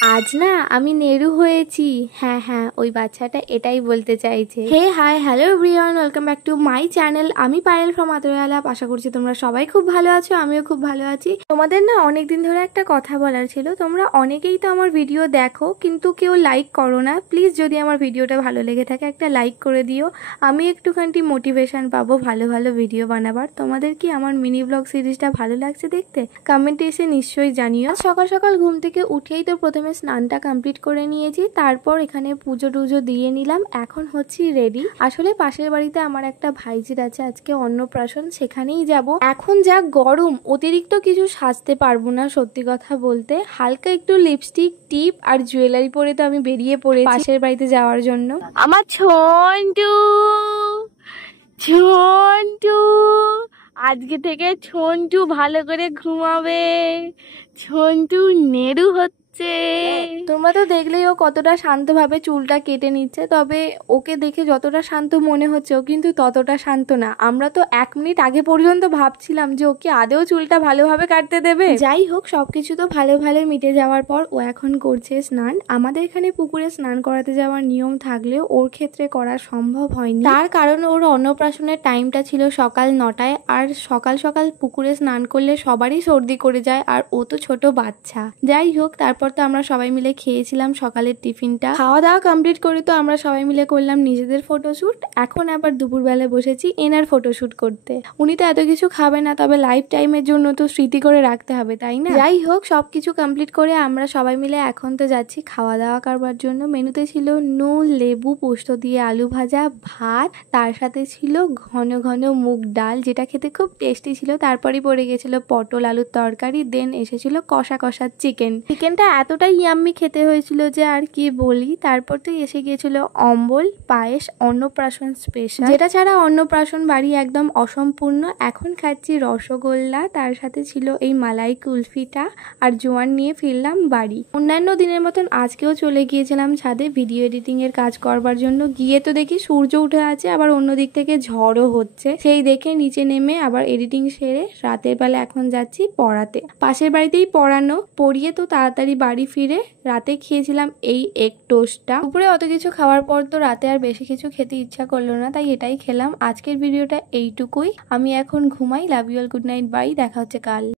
আজ না আমি নেরু হয়েছি। হ্যাঁ, ওই বাচ্চাটা এটাই বলতে চাইছে। Hey hi hello everyone, welcome back to my channel. আমি পায়েল ফ্রম আতরালাপ। আশা করছি তোমরা সবাই খুব ভালো আছো, আমিও খুব ভালো আছি। তোমাদের না অনেকদিন ধরে একটা কথা বলার ছিল। তোমরা অনেকেই তো আমার ভিডিও দেখো কিন্তু কেউ লাইক করো না। প্লিজ যদি আমার ভিডিওটা ভালো লেগে থাকে একটা লাইক করে দিও, আমি একটুখানি মোটিভেশন পাবো ভালো ভালো ভিডিও বানাবার। তোমাদের কি আমার মিনি ব্লগ সিরিজটা ভালো লাগছে দেখতে? কমেন্টে এসে নিশ্চয়ই জানিও। সকাল সকাল ঘুম থেকে উঠেই তো প্রথমে স্নানটা কমপ্লিট করে নিয়েছি, তারপর এখানে পুজো টুজো দিয়ে নিলাম। এখন হচ্ছি রেডি। আসলে পাশের বাড়িতে আমার একটা ভাইজির আছে, আজকে অন্নপ্রাশন, সেখানেই যাব। এখন যা গরম, অতিরিক্ত কিছু সাজতে পারবো না সত্যি কথা বলতে। হালকা একটু লিপস্টিক, টিপ আর জুয়েলারি পরে তো আমি বেরিয়ে পড়েছি পাশের বাড়িতে যাওয়ার জন্য। আমার ছন্টু ছন্টু আজকে থেকে ছন্টু ভালো করে ঘুমাবে। ছন্টু নেরু হচ্ছে। তোমরা তো দেখলেই ও কতটা শান্তভাবে চুলটা কেটে নিচ্ছে, তবে ওকে দেখে যতটা শান্ত মনে হচ্ছে ও কিন্তু ততটা শান্ত না। আমরা তো 1 মিনিট আগে পর্যন্ত ভাবছিলাম যে ওকে আদেও চুলটা ভালোভাবে কাটতে দেবে। যাই হোক, সবকিছু তো ভালো ভালো মিটে যাওয়ার পর ও এখন করছে স্নান। আমাদের এখানে পুকুরে স্নান করাতে যাওয়ার নিয়ম থাকলেও ওর ক্ষেত্রে করা সম্ভব হয়নি, তার কারণ ওর অন্নপ্রাশনের টাইমটা ছিল সকাল 9টায়। আর সকাল সকাল পুকুরে স্নান করলে সবারই সর্দি করে যায়, আর ও তো ছোট বাচ্চা। যাই হোক, তারপর তো আমরা সবাই মিলে খেয়েছিলাম সকালের টিফিনটা। খাওয়া দাওয়া কমপ্লিট করে তো আমরা সবাই মিলে করলাম নিজেদের ফটোশুট। এখন আবার দুপুরবেলায় বসেছি এনার ফটোশুট করতে। উনি তো এত কিছু খাবে না, তবে লাইফ টাইমের জন্য তো স্মৃতি করে রাখতে হবে, তাই না? যাই হোক, সবকিছু কমপ্লিট করে আমরা সবাই মিলে এখন তো যাচ্ছি খাওয়া দাওয়া করবার জন্য। মেনুতে ছিল নুন, লেবু, পোস্ত দিয়ে আলু ভাজা, ভাত, তার সাথে ছিল ঘন ঘন মুগ ডাল, যেটা খেতে খুব টেস্টি ছিল। তারপরে পড়ে গেছিল পটল আলুর তরকারি, দেন এসেছিল কষা কষা চিকেনটা এতটাই ইয়াম্মি খেতে হয়েছিল যে আর কি বলি। তারপর তো এসে গিয়েছিল অম্বল, পায়েস, অন্নপ্রাশন স্পেশাল, যেটা ছাড়া অন্নপ্রাশন বাড়ি একদম অসম্পূর্ণ। এখন খাচ্ছি রসগোল্লা, তার সাথে ছিল এই মালাই কুলফিটা, আর জোয়ান নিয়ে ফিরলাম বাড়ি। অন্যান্য দিনের মতন আজকেও চলে গিয়েছিলাম ছাদে ভিডিও এডিটিং এর কাজ করবার জন্য। গিয়ে তো দেখি সূর্য উঠে আছে, আবার অন্য দিক থেকে ঝড়ও হচ্ছে। সেই দেখে নিচে নেমে আবার এডিটিং সেরে রাতের বেলা এখন যাচ্ছি পড়াতে। পাশের বাড়িতেই পড়ানো, পড়িয়ে তো তাড়াতাড়ি বাড়ি ফিরে রাতে খেয়েছিলাম এই এগ টোস্টটা। দুপুরে অত কিছু খাওয়ার পর তো রাতে আর বেশি কিছু খেতে ইচ্ছা করলো না, তাই এটাই খেলাম। আজকের ভিডিওটা এইটুকুই। আমি এখন ঘুমাই। Love you all, good night, bye. দেখা হচ্ছে কাল।